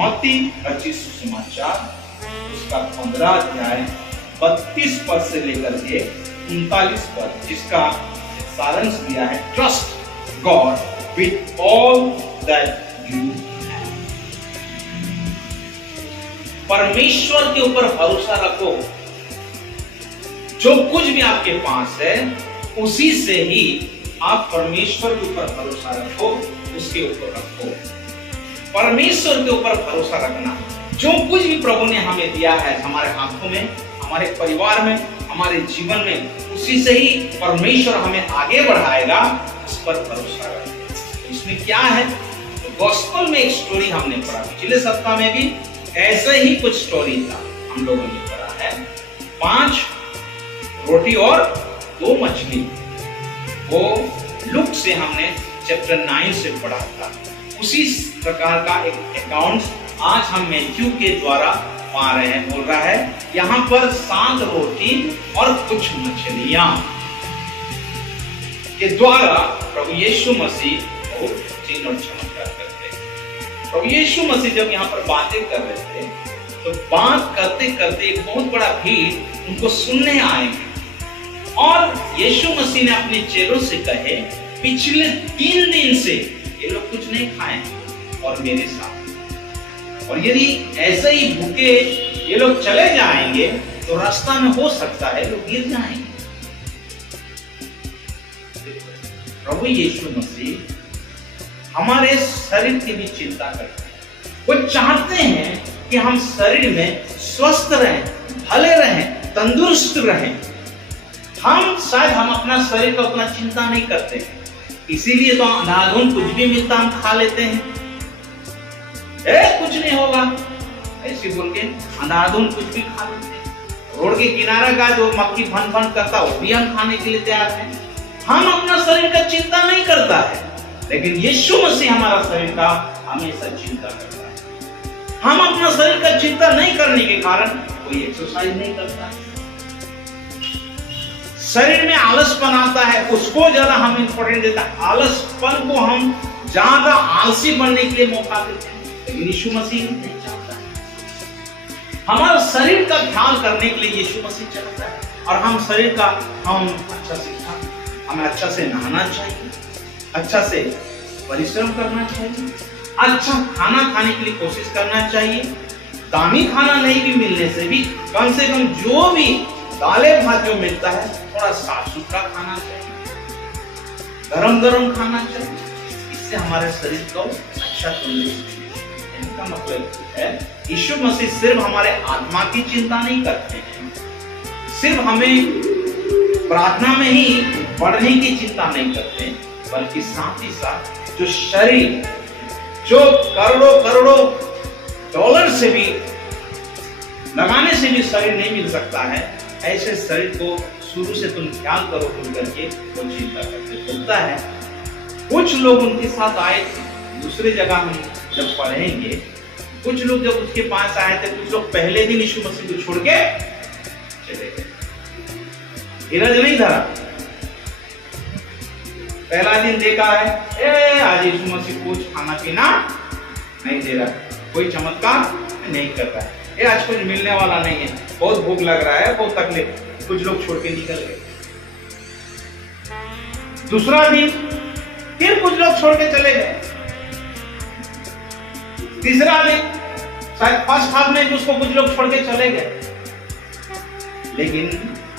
मत्ती रचित सुसमाचार उसका 15 अध्याय 32 पद से लेकर के 39 पद, जिसका सारांश दिया है, trust God with all that you have. परमेश्वर के ऊपर भरोसा रखो। जो कुछ भी आपके पास है उसी से ही आप परमेश्वर के ऊपर भरोसा रखो, उसके ऊपर रखो। परमेश्वर के ऊपर भरोसा रखना, जो कुछ भी प्रभु ने हमें दिया है हमारे हाथों में, हमारे परिवार में, हमारे जीवन में, उसी से ही परमेश्वर हमें आगे बढ़ाएगा। उस पर भरोसा रखें। तो इसमें क्या है, तो गॉस्पेल में एक स्टोरी हमने पढ़ा, पिछले सप्ताह में भी ऐसा ही कुछ स्टोरी था हम लोगों ने पढ़ा है। 5 रोटी और 2 मछली, वो लुक से हमने चैप्टर 9 से पढ़ा था। उसी प्रकार का एक अकाउंट आज हम मैथ्यू के द्वारा पा रहे हैं। बोल रहा है यहाँ पर 7 रोटी और कुछ मछलियां के द्वारा प्रभु यीशु मसीह बहुत चिन्ह और चमत्कार करते हैं। प्रभु यीशु मसीह जब यहाँ पर बातें कर रहे थे तो बात करते करते एक बहुत बड़ा भीड़ उनको सुनने आएंगे, और यीशु मसीह ने अपने चेलों से कहे, पिछले 3 दिन से ये लोग कुछ नहीं खाए और मेरे साथ, और यदि ऐसे ही भूखे ये लोग चले जाएंगे तो रास्ता में हो सकता है लोग गिर जाएंगे। प्रभु यीशु मसीह हमारे शरीर की भी चिंता करते हैं। वो चाहते हैं कि हम शरीर में स्वस्थ रहें, भले रहें, तंदुरुस्त रहें। हम अपना शरीर का उतना चिंता नहीं करते, इसीलिए तो अंधाधुंध कुछ भी मिलता हम खा लेते हैं। कुछ नहीं होगा ऐसे बोल के अंधाधुंध कुछ भी खा लेते हैं। रोड के किनारे का जो मक्खी फन फन करता वो भी हम खाने के लिए तैयार हैं। हम अपना शरीर का चिंता नहीं करता है, लेकिन यीशु मसीह हमारा शरीर का हमेशा चिंता करता है। हम अपना शरीर का चिंता नहीं करने के कारण कोई एक्सरसाइज नहीं करता, शरीर में आलसपन आता है, उसको ज्यादा हम इंपॉर्टेंट देता है। आलसपन को हम ज्यादा आलसी बनने के लिए मौका देते हैं, लेकिन यीशु मसीह नहीं चाहता है। हमारा शरीर का ख्याल करने के लिए यीशु मसीह चाहता है, और हम शरीर का हम अच्छा से हमें अच्छा से नहाना चाहिए, अच्छा से परिश्रम करना चाहिए, अच्छा खाना खाने के लिए कोशिश करना चाहिए। दामी खाना नहीं भी मिलने से भी कम से कम जो भी दाले भात जो मिलता है थोड़ा साफ सुथरा खाना चाहिए, गरम गरम खाना चाहिए। इससे हमारे शरीर को अच्छा तंदुरुस्त। इसका मतलब है यीशु मसीह सिर्फ हमारे आत्मा की चिंता नहीं करते हैं, सिर्फ हमें प्रार्थना में ही बढ़ने की चिंता नहीं करते, बल्कि साथ ही साथ जो शरीर जो करोड़ों डॉलर से भी लगाने से भी शरीर नहीं मिल सकता है, ऐसे शरीर को शुरू से तुम ख्याल करो खुल करके, वो चिंता करते बोलता है। कुछ लोग उनके साथ आए थे, दूसरी जगह हम जब पढ़ेंगे, कुछ लोग जब उसके पास आए थे, कुछ लोग पहले दिन यीशु मसीह को छोड़ के चले गए, धीरज नहीं धरा। पहला दिन देखा है आज यीशु मसीह कुछ खाना पीना नहीं दे रहा, कोई चमत्कार नहीं कर रहा है, आज कुछ मिलने वाला नहीं है, बहुत भूख लग रहा है, बहुत तकलीफ, कुछ लोग छोड़ के निकल गए। दूसरा दिन फिर कुछ लोग छोड़ के चले गए। तीसरा दिन शायद फर्स्ट हाफ में उसको कुछ लोग छोड़ के चले गए। लेकिन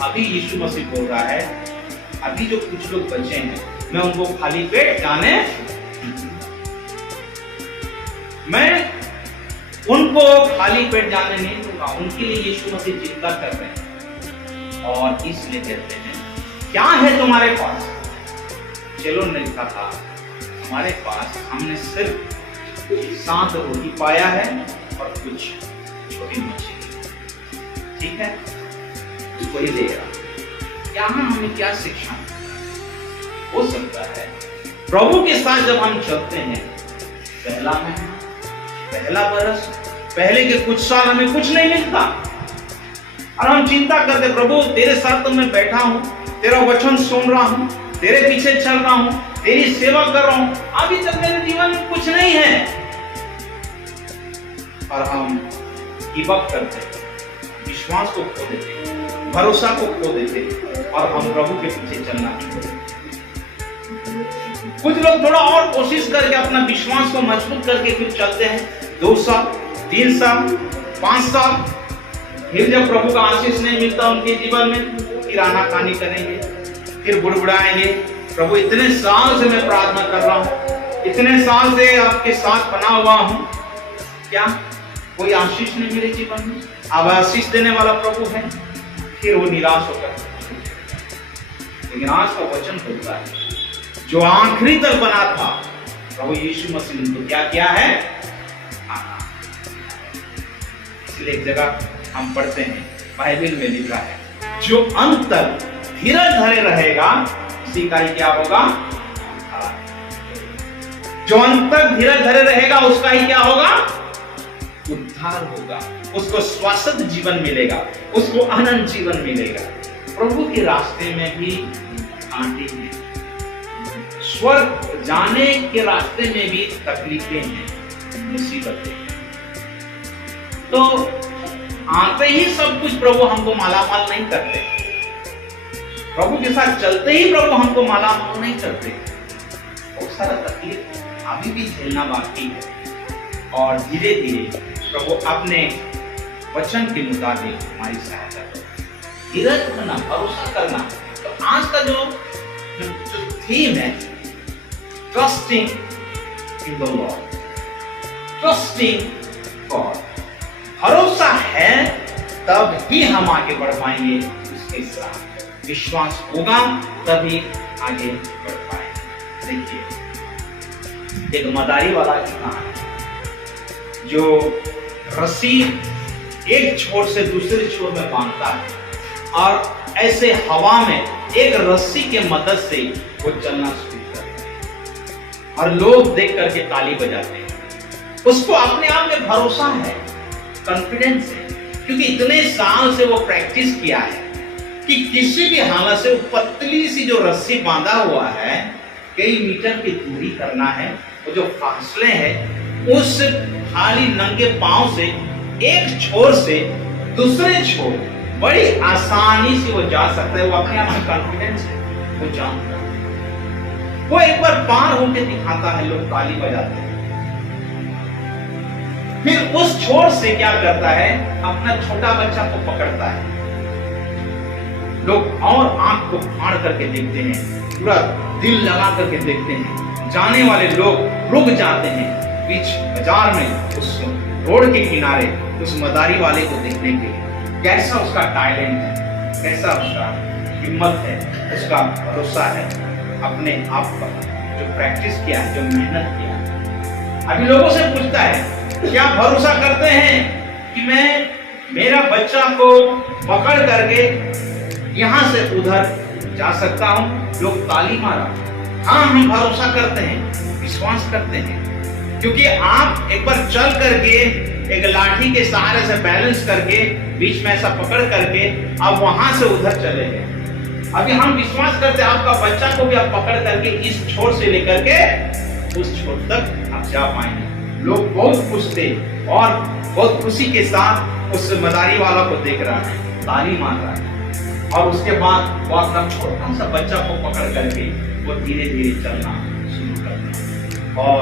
अभी यीशु मसीह बोल रहा है, अभी जो कुछ लोग बचे हैं मैं उनको खाली पेट जाने, मैं उनको खाली पेट जाने नहीं दूंगा। उनके लिए यीशु मसीह चिंता कर रहे हैं, और इसलिए कहते हैं क्या है तुम्हारे पास? चलो ने लिखा था हमारे पास हमने सिर्फ 7 रोटी पाया है और कुछ छोटी मछली। ठीक है, वही देगा। यहाँ हमें क्या शिक्षा हो सकता है? प्रभु के साथ जब हम चलते हैं, पहला महीना, पहला बरस, पहले के कुछ साल हमें कुछ नहीं मिलता, और हम चिंता करते प्रभु तेरे साथ तो मैं बैठा हूं, तेरा वचन सुन रहा हूं, तेरे पीछे चल रहा हूं, तेरी सेवा कर रहा हूं, अभी तक मेरे जीवन में कुछ नहीं है। और हम गिव अप करते हैं, विश्वास को खो देते हैं, भरोसा को खो देते हैं और हम प्रभु के पीछे चलना छोड़ देते हैं। कुछ लोग थोड़ा और कोशिश करके अपना विश्वास को मजबूत करके फिर चलते हैं 2 साल, 3 साल, 5 साल, फिर जब प्रभु का आशीष नहीं मिलता उनके जीवन में, फिर आनाकानी करेंगे, फिर बुड़बुड़ाएंगे, प्रभु इतने साल से मैं प्रार्थना कर रहा हूं, इतने साल से आपके साथ बना हुआ हूं, क्या कोई आशीष नहीं मेरे जीवन में? अब आशीष देने वाला प्रभु है, फिर वो निराश होकर। लेकिन आज का वचन बोलता है जो आखिरी तक बना था प्रभु यीशु मसीह ने तो क्या किया है? इसलिए एक जगह हम पढ़ते हैं, बाइबल में लिखा है जो अंत तक धीरज धरे रहेगा उसी का ही क्या होगा? जो अंत तक धीरज धरे रहेगा उसका ही क्या होगा? उद्धार होगा, उसको शाश्वत जीवन मिलेगा, उसको अनंत जीवन मिलेगा। प्रभु के रास्ते में भी कांटे हैं, स्वर्ग जाने के रास्ते में भी तकलीफें हैं, मुसीबतें। तो आते ही सब कुछ प्रभु हमको मालामाल नहीं करते, प्रभु के साथ चलते ही प्रभु हमको मालामाल नहीं करते। बहुत सारा तकलीफ अभी भी झेलना बाकी है और धीरे धीरे प्रभु अपने वचन के मुताबिक हमारी सहायता करें। धीरज करना, भरोसा करना। तो आज का जो थीम है trusting in the Lord, trusting God. भरोसा है तब ही हम आगे बढ़ पाएंगे, उसके साथ विश्वास होगा तभी आगे बढ़ पाएंगे। देखिए एक मदारी वाला की कहानी, जो रस्सी एक छोर से दूसरे छोर में बांधता है और ऐसे हवा में एक रस्सी के मदद से वो चलना शुरू करता है और लोग देख करके ताली बजाते हैं। उसको अपने आप में भरोसा है, कॉन्फिडेंस है, क्योंकि इतने साल से वो प्रैक्टिस किया है कि किसी भी हालत से पतली सी जो रस्सी बांधा हुआ है, कई मीटर की दूरी करना है, वो जो फासले हैं उस खाली नंगे पांव से एक छोर से दूसरे छोर बड़ी आसानी से वो जा सकता है। वो अपने आप में कॉन्फिडेंस है, वो जानता है। वो एक बार पार होकर दिखाता है, लोग ताली बजाते हैं। फिर उस छोर से क्या करता है, अपना छोटा बच्चा को पकड़ता है। लोग और आंख को फाड़ करके देखते हैं, पूरा दिल लगा करके देखते हैं। जाने वाले लोग रुक जाते हैं बीच बाजार में, उस रोड के किनारे उस मदारी वाले को देखने के लिए। कैसा उसका टैलेंट है, कैसा उसका हिम्मत है, उसका भरोसा है अपने आप पर, जो प्रैक्टिस किया है, जो मेहनत किया है। अभी लोगों से पूछता है क्या भरोसा करते हैं कि मैं मेरा बच्चा को पकड़ करके यहां से उधर जा सकता हूं? लोग ताली मारा। हाँ, हम भरोसा करते हैं, विश्वास करते हैं, क्योंकि आप एक बार चल करके एक लाठी के सहारे से बैलेंस करके बीच में ऐसा पकड़ करके आप वहां से उधर चले गए। अभी हम विश्वास करते हैं आपका बच्चा को भी आप पकड़ करके इस छोर से लेकर के उस छोर तक आप जा पाएंगे। लोग बहुत खुश थे और बहुत खुशी के साथ उस मदारी वाला को देख रहा है, ताली मार रहा है। और उसके बाद वो अपना छोटा सा बच्चा को पकड़ करके वो धीरे धीरे चलना शुरू करता है और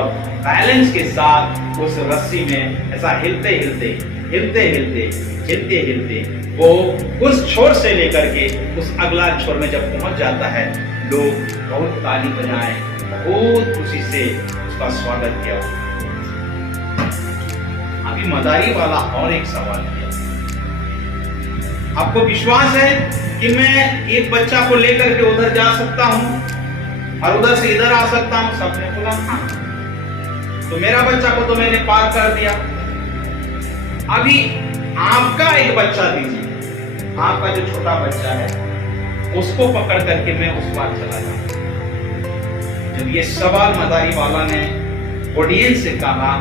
बैलेंस के साथ उस रस्सी में ऐसा हिलते हिलते हिलते हिलते हिलते हिलते वो उस छोर से लेकर के उस अगला छोर में जब पहुंच जाता है, लोग बहुत ताली बजाए, बहुत खुशी से उसका स्वागत किया। अभी मदारी वाला और एक सवाल किया, आपको विश्वास है कि मैं एक बच्चा को लेकर के उधर जा सकता हूं और उधर से इधर आ सकता हूं? सबने बोला हाँ। तो मेरा बच्चा को तो मैंने पार कर दिया, अभी आपका एक बच्चा दीजिए, आपका जो छोटा बच्चा है उसको पकड़ करके मैं उस पार चला जाऊं। जब ये सवाल मदारी वाला ने ऑडियंस से कहा,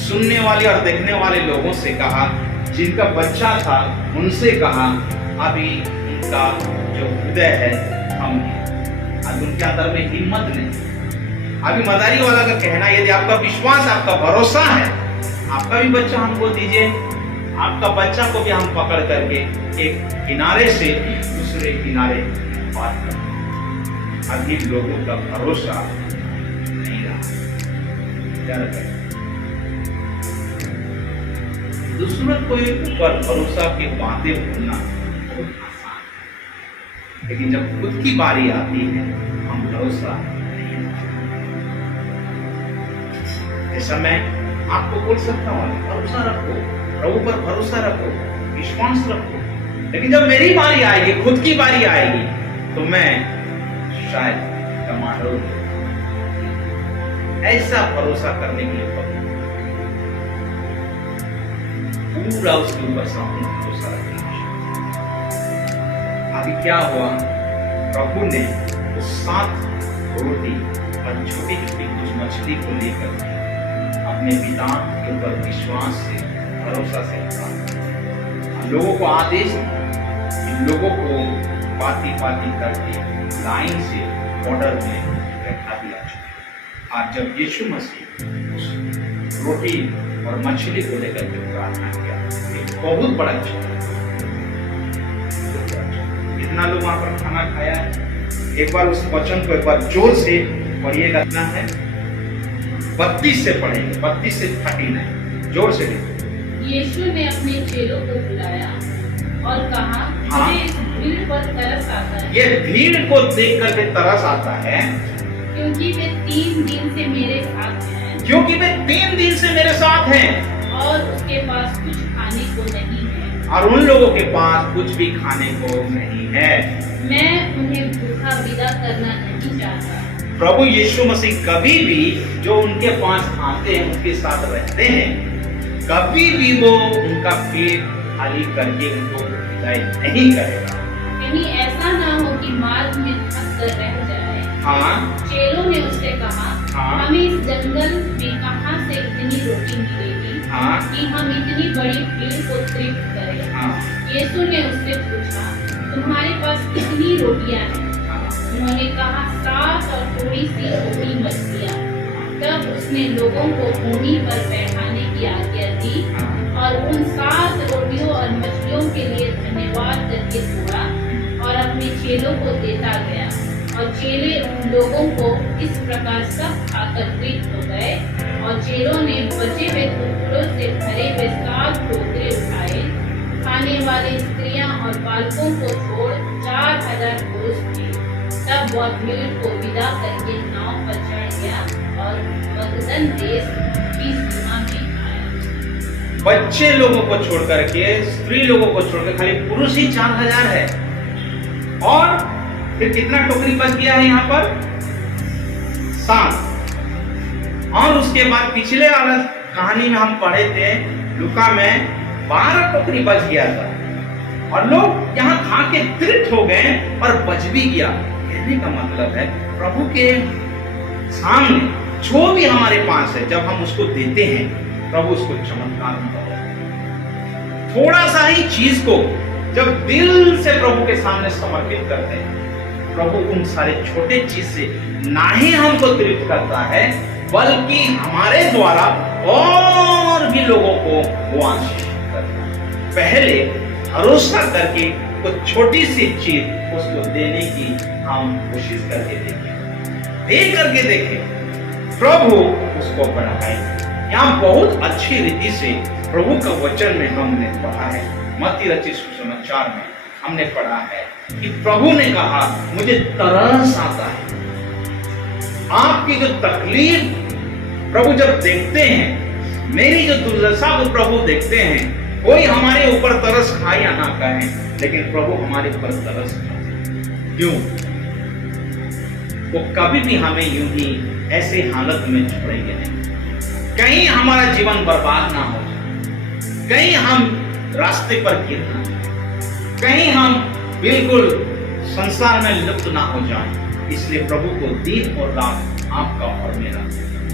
सुनने वाले और देखने वाले लोगों से कहा, जिनका बच्चा था उनसे कहा, अभी उनका जो हृदय है हम अब उनके अंदर में हिम्मत नहीं। अभी मदारी वाला का कहना, यदि आपका विश्वास, आपका भरोसा है आपका भी बच्चा हमको दीजिए, आपका बच्चा को भी हम पकड़ करके एक किनारे से दूसरे किनारे पार कर। अभी लोगों का भरोसा नहीं रहा, डर गए। दूसरों के ऊपर भरोसा की बातें भूलना बहुत आसान है, लेकिन जब खुद की बारी आती है हम भरोसा नहीं रखते। ऐसा मैं आपको बोल सकता हूँ भरोसा रखो, प्रभु पर भरोसा रखो, विश्वास रखो, लेकिन जब मेरी बारी आएगी, खुद की बारी आएगी, तो मैं शायद टमाटर ऐसा भरोसा करने के लिए पूरा उसके ऊपर संपूर्ण भरोसा रखना। अभी क्या हुआ, प्रभु ने उस 7 रोटी और छोटी छोटी कुछ मछली को लेकर अपने पिता के ऊपर विश्वास से, भरोसा से लोगों को आदेश दिया, इन लोगों को पाती पाती करके लाइन से बॉर्डर में बैठा दिया। और जब यीशु मसीह उस रोटी और मछली को लेकर के प्रार्थना किया, एक बहुत बड़ा कितना लोग वहां पर खाना खाया है। एक बार उस वचन को एक बार जोर से पढ़िएगा, कितना है 32 से पढ़ेंगे, 32 से 39 जोर से देखो। यीशु ने अपने चेलों को बुलाया और कहा, मुझे इस भीड़ पर तरस आता है। ये भीड़ को देख करके तरस आता है, क्योंकि वे 3 दिन से मेरे साथ हैं। क्योंकि वे 3 दिन से मेरे साथ हैं और उसके पास कुछ खाने को नहीं है। और उन लोगों के पास कुछ भी खाने को नहीं है। मैं उन्हें भूखा विदा करना नहीं चाहता। प्रभु यीशु मसीह कभी भी जो उनके पास आते हैं, उनके साथ रहते हैं, कभी भी वो उनका पेट खाली करके उनको विदाई नहीं करेगा। कहीं ऐसा ना हो कि मार्ग में थक कर रह जाए। हाँ। चेलों ने उससे कहा, हाँ। हमें इस जंगल में कहां से इतनी रोटी मिलेगी, हाँ। कि हम इतनी बड़ी भीड़ को तृप्त करें। हाँ। यीशु ने उससे पूछा, तुम्हारे पास कितनी रोटियां हैं? उन्होंने कहा, 7 और थोड़ी सी छोटी मछलियां। तब उसने लोगों को भूमि पर बैठाने की आज्ञा दी और उन 7 रोटियों और मछलियों के लिए धन्यवाद करके तोड़ा और अपने चेलों को देता गया। और चेले उन लोगों को इस प्रकार सब खाकर तृप्त हो गए। और चेलों ने बचे हुए टुकड़ों से भरे हुए 7 टोकरे उठाए। खाने वाली स्त्रियां और बालकों को छोड़ 4000 पुरुष थे। तब वह भीड़ को विदा करके नाव पर चढ़ गया और मगदन देश की सीमा में आया। बच्चे लोगों को छोड़ करके, स्त्री लोगों को छोड़कर खाली पुरुष ही 4000 है। और फिर कितना टोकरी बच गया है यहाँ पर? 7। और उसके बाद पिछले वाला कहानी में हम पढ़े थे, लूका में 12 टोकरी बच गया था और लोग यहाँ खा के तृप्त हो गए और बच भी गया। कहने का मतलब है प्रभु के सामने जो भी हमारे पास है, जब हम उसको देते हैं, प्रभु उसको चमत्कार में बदलता है। थोड़ा सा ही चीज को जब दिल से प्रभु के सामने समर्पित करते हैं, प्रभु उन सारे छोटे चीज से ना ही हमको तृप्त करता है, बल्कि हमारे द्वारा और भी लोगों को वो आशीष करता है। पहले भरोसा करके कुछ छोटी सी चीज उसको देने की हम कोशिश करके देखें, प्रभु उसको बढ़ाएंगे। यहाँ बहुत अच्छी रीति से प्रभु का वचन में हमने पढ़ा है, मत्ती रचित सुसमाचार में हमने पढ़ा है कि प्रभु ने कहा, मुझे तरस आता है। आपकी जो तकलीफ प्रभु जब देखते हैं, मेरी जो दुर्दशा को प्रभु देखते हैं, कोई हमारे ऊपर तरस खाए या ना खाए, लेकिन प्रभु हमारे ऊपर तरस खाते। क्यों? वो कभी भी हमें यूं ही ऐसे हालत में छोड़ेंगे नहीं। कहीं हमारा जीवन बर्बाद ना हो जाए, कहीं हम रास्ते पर गिर ना जाए, कहीं हम बिल्कुल संसार में लिप्त ना हो जाए। इसलिए प्रभु को दिन और रात आपका और मेरा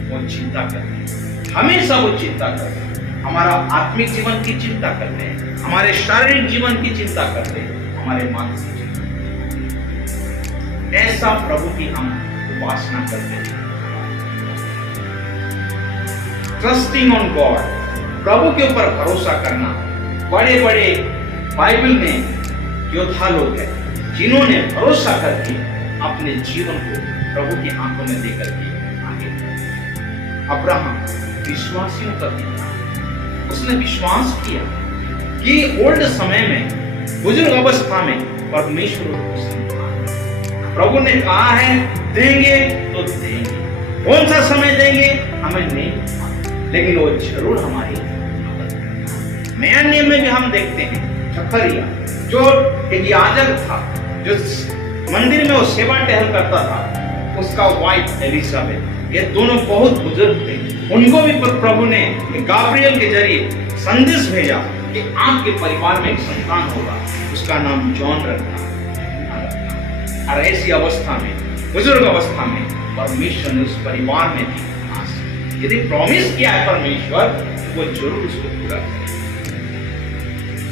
वो चिंता करते हैं, हमेशा वो चिंता करते हैं। हमारा आत्मिक जीवन की चिंता करते हैं, हमारे शारीरिक जीवन की चिंता करते हैं, हमारे मानसिक जीवन। ऐसा प्रभु की हम उपासना करते हैं। ट्रस्टिंग ऑन गॉड, प्रभु के ऊपर भरोसा करना। बड़े बड़े बाइबल में योद्धा लोग हैं जिन्होंने भरोसा करके अपने जीवन को प्रभु के हाथों में देकर के आगे बढ़े। अब्राहम विश्वासियों का पिता, उसने विश्वास किया कि ओल्ड समय में, बुजुर्ग अवस्था में परमेश्वर को प्रभु ने कहा है देंगे तो देंगे, कौन सा समय देंगे हमें नहीं, लेकिन वो जरूर हमारी मदद करेगा। नया नियम में भी हम देखते हैं जकरिया जो एक याजक था, जो मंदिर में वो सेवा टहल करता था, उसका वाइफ एलिजाबेथ, ये दोनों बहुत बुजुर्ग थे। उनको भी प्रभु ने गाब्रियल के जरिए संदेश भेजा कि आपके परिवार में एक संतान होगा, उसका नाम जॉन रखना। और ऐसी अवस्था में, बुजुर्ग अवस्था में, परमेश्वर ने उस परिवार में भी यदि प्रॉमिस किया है परमेश्वर, वो जरूर उसको पूरा करेगा।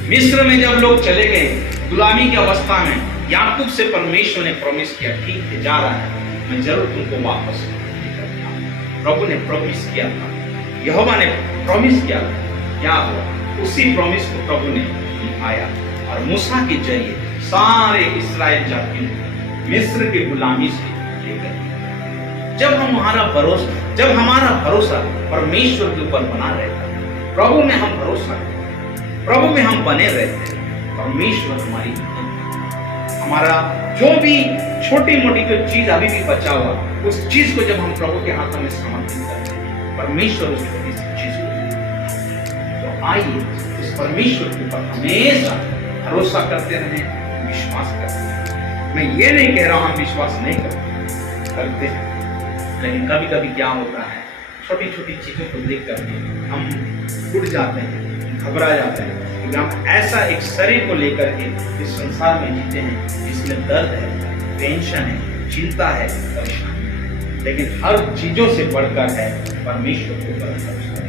मिस्र में जब लोग चले गए गुलामी की अवस्था में, याकूब से परमेश्वर ने प्रॉमिस किया, ठीक है जा रहा है, मैं जरूर तुमको वापस लेकर आऊंगा। प्रभु ने प्रॉमिस किया था, यहोवा ने प्रॉमिस किया था, क्या हुआ? उसी प्रॉमिस को प्रभु ने निभाया और मूसा के जरिए सारे इस्राएल जातियों को मिस्र की गुलामी से लेकर, जब हमारा भरोसा परमेश्वर के ऊपर बना रहता है, प्रभु में हम भरोसा करते, प्रभु में हम बने रहते हैं, परमेश्वर हमारी हमारा जो भी छोटी मोटी जो चीज अभी भी बचा हुआ, उस चीज को जब हम प्रभु के हाथों में समर्पित करते हैं, परमेश्वर उस छोटी सी चीज को, तो आइए उस परमेश्वर के ऊपर हमेशा भरोसा करते रहें, विश्वास करते हैं। मैं ये नहीं कह रहा हूं हम विश्वास नहीं करते हैं, लेकिन कभी कभी क्या होता है, छोटी छोटी चीजों को देख करके हम टूट जाते हैं, घबरा जाते हैं, क्योंकि हम ऐसा एक शरीर को लेकर के इस संसार में जीते हैं जिसमें दर्द है, टेंशन है, चिंता है, परेशानी है। लेकिन हर चीजों से बढ़कर है परमेश्वर के ऊपर भरोसा।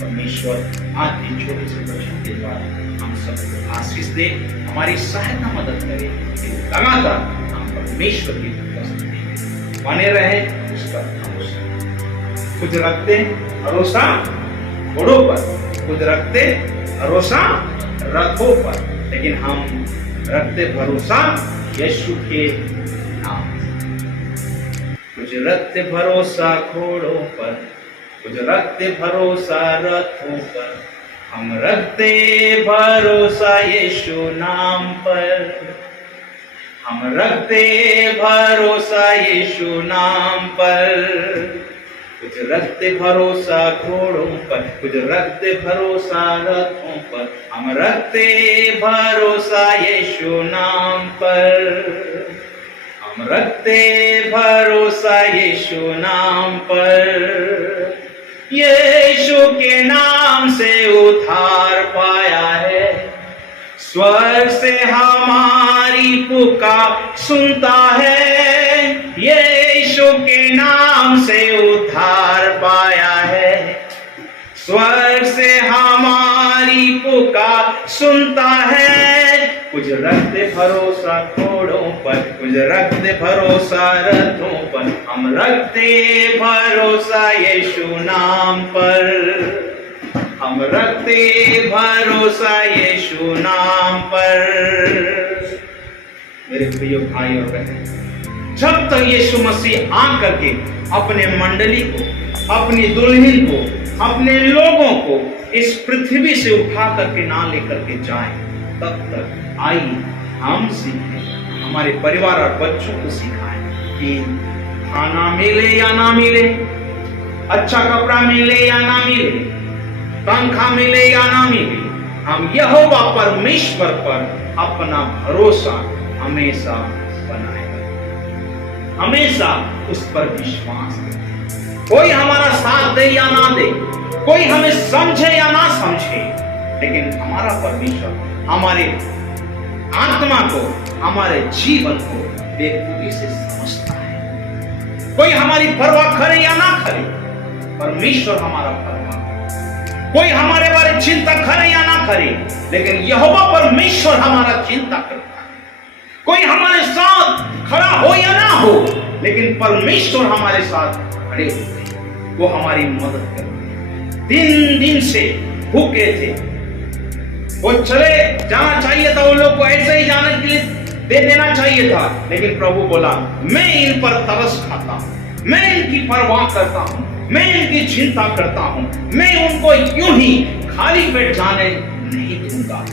परमेश्वर आज की छोटी सी वचन के द्वारा हम सबको आशीष दे, हमारी सहायता मदद करे कि लगातार हम परमेश्वर की उपस्थिति में बने रहे, उस पर भरोसा। कुछ रखते भरोसा घोड़ों पर, कुछ रखते भरोसा रथों पर, लेकिन हम रखते भरोसा यीशु के नाम। कुछ रखते भरोसा घोड़ों पर, कुछ रखते भरोसा रथों पर, हम रखते भरोसा यीशु नाम पर, हम रखते भरोसा यीशु नाम पर। कुछ रखते भरोसा घोड़ों पर, कुछ रखते भरोसा रथों पर, हम रखते भरोसा यीशु नाम पर, हम रखते भरोसा यीशु नाम पर। यीशु के नाम से उद्धार पाया है, स्वर्ग से हमारी पुकार सुनता है। यीशु के नाम से उद्धार पाया है, स्वर्ग से हमारी पुकार सुनता है। कुछ रखते भरोसा घोड़ों पर, कुछ रखते भरोसा रथों पर, हम रखते भरोसा यीशु नाम पर, हम रखते भरोसा यीशु नाम पर। मेरे प्रिय भाई और बहन, जब तक यीशु मसीह आकर के अपने मंडली को, अपनी दुल्हन को, अपने लोगों को इस पृथ्वी से उठा करके ना लेकर के जाए, तब तक आइए हम सीखें, हमारे परिवार और बच्चों को सिखाएं कि खाना मिले या ना मिले, अच्छा कपड़ा मिले या ना मिले, तनख्वाह मिले या ना मिले, हम यहोवा परमेश्वर पर अपना भरोसा हमेशा बनाए रखें, हमेशा उस पर विश्वास करें। कोई हमारा साथ दे या ना दे, कोई हमें समझे या ना समझे, लेकिन हमारा परमेश्वर हमारे आत्मा को, हमारे जीवन को बेखूबी से समझता है। कोई हमारी परवाह करे या ना करे, परमेश्वर हमारा परवाह करे। कोई हमारे बारे चिंता करे या ना करे, लेकिन यहोवा परमेश्वर हमारा चिंता करता है। कोई हमारे साथ खड़ा हो या ना हो, लेकिन परमेश्वर हमारे साथ खड़े होते हैं, वो हमारी मदद करते हैं। दिन दिन से भूखे थे, वो चले जाना चाहिए था, उन लोग को ऐसे ही जाने के लिए दे देना चाहिए था, लेकिन प्रभु बोला मैं इन पर तरस खाता हूं, मैं इनकी परवाह करता हूं, मैं इनकी चिंता करता हूं, मैं उनको यूं ही खाली पेट जाने नहीं दूंगा,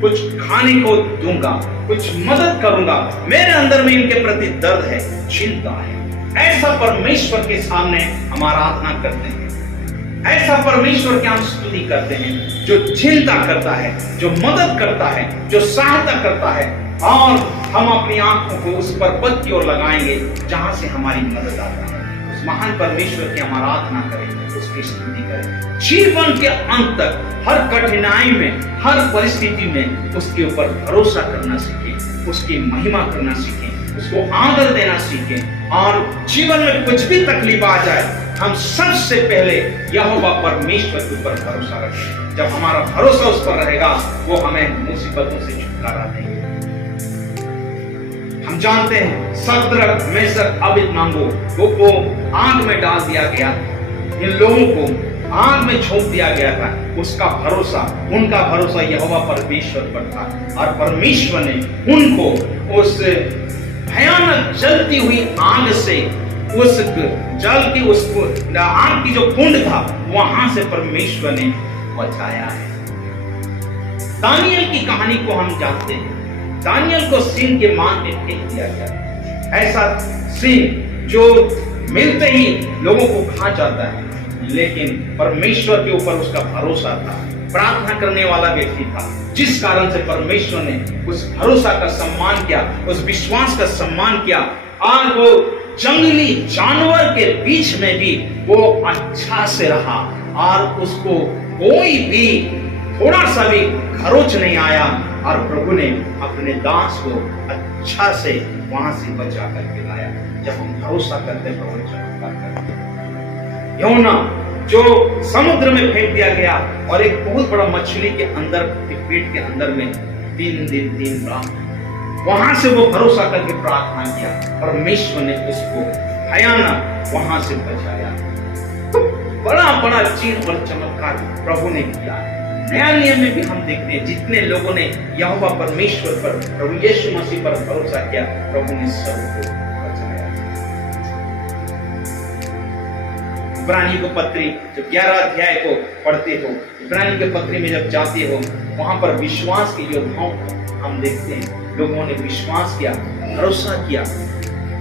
कुछ खाने को दूंगा, कुछ मदद करूंगा, मेरे अंदर में इनके प्रति दर्द है, चिंता है। ऐसा परमेश्वर के सामने हम आराधना करते हैं, ऐसा परमेश्वर की हम स्तुति करते हैं जो चिंता करता है, जो मदद करता है, जो सहायता करता है, और हम अपनी आंखों को उस पर्वत की ओर लगाएंगे जहां से हमारी मदद आता है। उस महान परमेश्वर की हम आराधना करें, उसकी स्तुति करें, जीवन के अंत तक हर कठिनाई में, हर परिस्थिति में उसके ऊपर भरोसा करना सीखें, उसकी महिमा करना सीखें, उसको आदर देना सीखें, और जीवन में कुछ भी तकलीफ आ जाए हम सबसे पहले यहोवा परमेश्वर के ऊपर भरोसा रखें। जब हमारा भरोसा उस पर रहेगा वो हमें मुसीबतों से छुटकारा देंगे। हम जानते हैं सद्रक, मेशक, अबेदनगो को आग में डाल दिया गया, इन लोगों को आग में झोंक दिया गया था, उसका भरोसा, उनका भरोसा यहोवा परमेश्वर पर था, और परमेश्वर ने उनको उस भयानक जलती हुई आग से, उस जल की, उस आग की जो कुंड था वहां से परमेश्वर ने बचाया है। दानियल की कहानी को हम जानते हैं, दानियल को सिंह के मांग में फेंक दिया गया, ऐसा सिंह जो मिलते ही लोगों को खा जाता है, लेकिन परमेश्वर के ऊपर उसका भरोसा था, प्रार्थना करने वाला व्यक्ति था, जिस कारण से परमेश्वर ने उस भरोसा का सम्मान किया, उस विश्वास का सम्मान किया, और वो जंगली जानवर के बीच में भी वो अच्छा से रहा, और उसको कोई भी थोड़ा सा भी खरोच नहीं आया, और प्रभु ने अपने दास को अच्छा से वहां से बचा करके लाया। जब हम भरोसा करते प्रभु चमत्कार करते। योना जो समुद्र में फेंक दिया गया, और एक बहुत बड़ा मछली के अंदर, पेट के अंदर में 3 दिन 3 रात, वहां से वो भरोसा करके प्रार्थना किया, परमेश्वर ने उसको भयानक वहां से बचाया। तो बड़ा बड़ा चिन्ह और चमत्कार प्रभु ने किया। नया नियम में भी हम देखते हैं जितने लोगों ने यहोवा परमेश्वर पर, प्रभु यीशु मसीह पर भरोसा किया, प्रभु ने सबको बचाया। इब्रानी को पत्री जब 11 अध्याय को पढ़ते हो, इब्रानी के पत्री में जब जाते हो, वहां पर विश्वास के योद्धाओं को हम देखते हैं, लोगों ने विश्वास किया, भरोसा किया।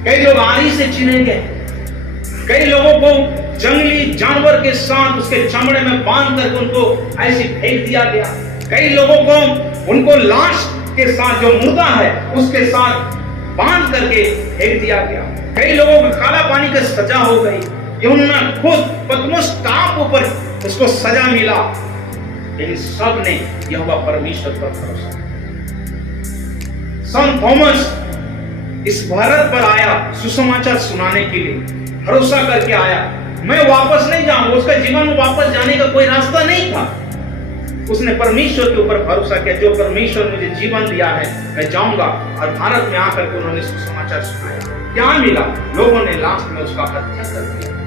कई लोग आरी से चीने गए, कई लोगों को जंगली जानवर के साथ उसके चमड़े में बांध कर उनको ऐसे फेंक दिया गया, कई लोगों को उनको लाश के साथ, जो मुर्दा है उसके साथ बांध करके फेंक दिया गया, कई लोगों को काला पानी की सजा हो गई, यूहन्ना खुद पतमस टापू पर उसको सजा मिला, लेकिन सब ने यहोवा परमेश्वर पर भरोसा किया। संत थॉमस इस भारत पर आया सुसमाचार सुनाने के लिए, भरोसा करके आया, मैं वापस नहीं जाऊंगा, उसका जीवन में वापस जाने का कोई रास्ता नहीं था, उसने परमेश्वर के ऊपर भरोसा किया, जो परमेश्वर मुझे जीवन दिया है मैं जाऊंगा, और भारत में आकर उन्होंने सुसमाचार सुनाया। क्या मिला? लोगों ने लास्ट में उसका हत्या कर दिया।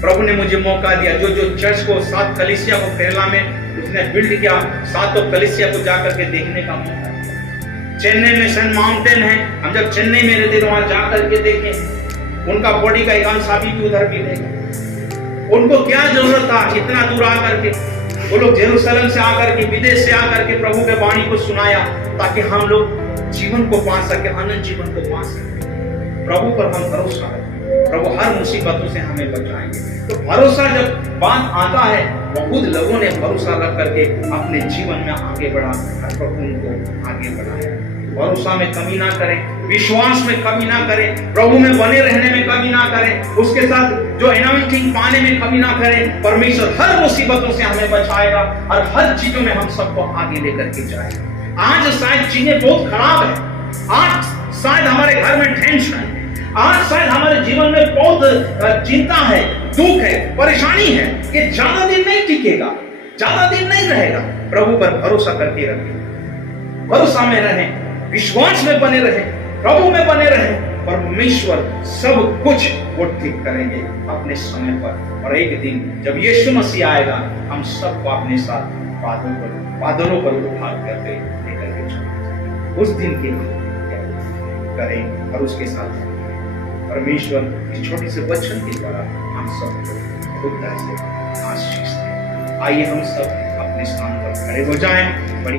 प्रभु ने मुझे मौका दिया, जो जो चर्च को, 7 कलीसिया को केरला में उसने बिल्ड किया, 7 कलीसिया को जाकर के देखने का मौका दिया। चेन्नई में सन माउंटेन है, हम जब चेन्नई में रहते तो वहां जाकर के देखें, उनका बॉडी का एक अंश अभी भी उधर भी रहेगा। उनको क्या जरूरत था इतना दूर आकर के? वो लोग जेरूसलम से आकर के, विदेश से आकर के प्रभु के वाणी को सुनाया, ताकि हम लोग जीवन को पा सके, अनंत जीवन को पा सके। प्रभु पर हम भरोसा रखें, प्रभु हर मुसीबतों से हमें बचाएंगे। तो भरोसा जब बात आता है, बहुत लोगों ने भरोसा रख करके अपने जीवन में आगे बढ़ा, और प्रभु उनको आगे बढ़ाया। भरोसा में कमी ना करें, विश्वास में कमी ना करें, प्रभु में बने रहने में कमी ना करें, उसके साथ जो एनाउंसिंग पाने में कमी ना करें। परमेश्वर हर मुसीबतों से हमें बचाएगा, और हर चीजों में हम सबको आगे लेकर के जाएगा। आज शायद चीजें बहुत खराब है, आज शायद हमारे घर में टेंशन है, आज शायद हमारे जीवन में बहुत चिंता है, दुख है, परेशानी है, ये ज्यादा दिन नहीं टिकेगा, ज्यादा दिन नहीं रहेगा। प्रभु पर भरोसा करके रखें, भरोसा में रहें, विश्वास में बने रहें, प्रभु में बने रहें, परमेश्वर सब कुछ वो ठीक करेंगे अपने समय पर। और एक दिन जब यीशु मसीह आएगा, हम सबको अपने साथ बादलों पर उठा करके लेकर के चलेंगे। उस दिन के लिए करें और उसके साथ परमेश्वर इस छोटी से वचन के द्वारा हम सबको खुद से आशीष दें। आइए हम सब अपने स्थान पर खड़े हो जाएं।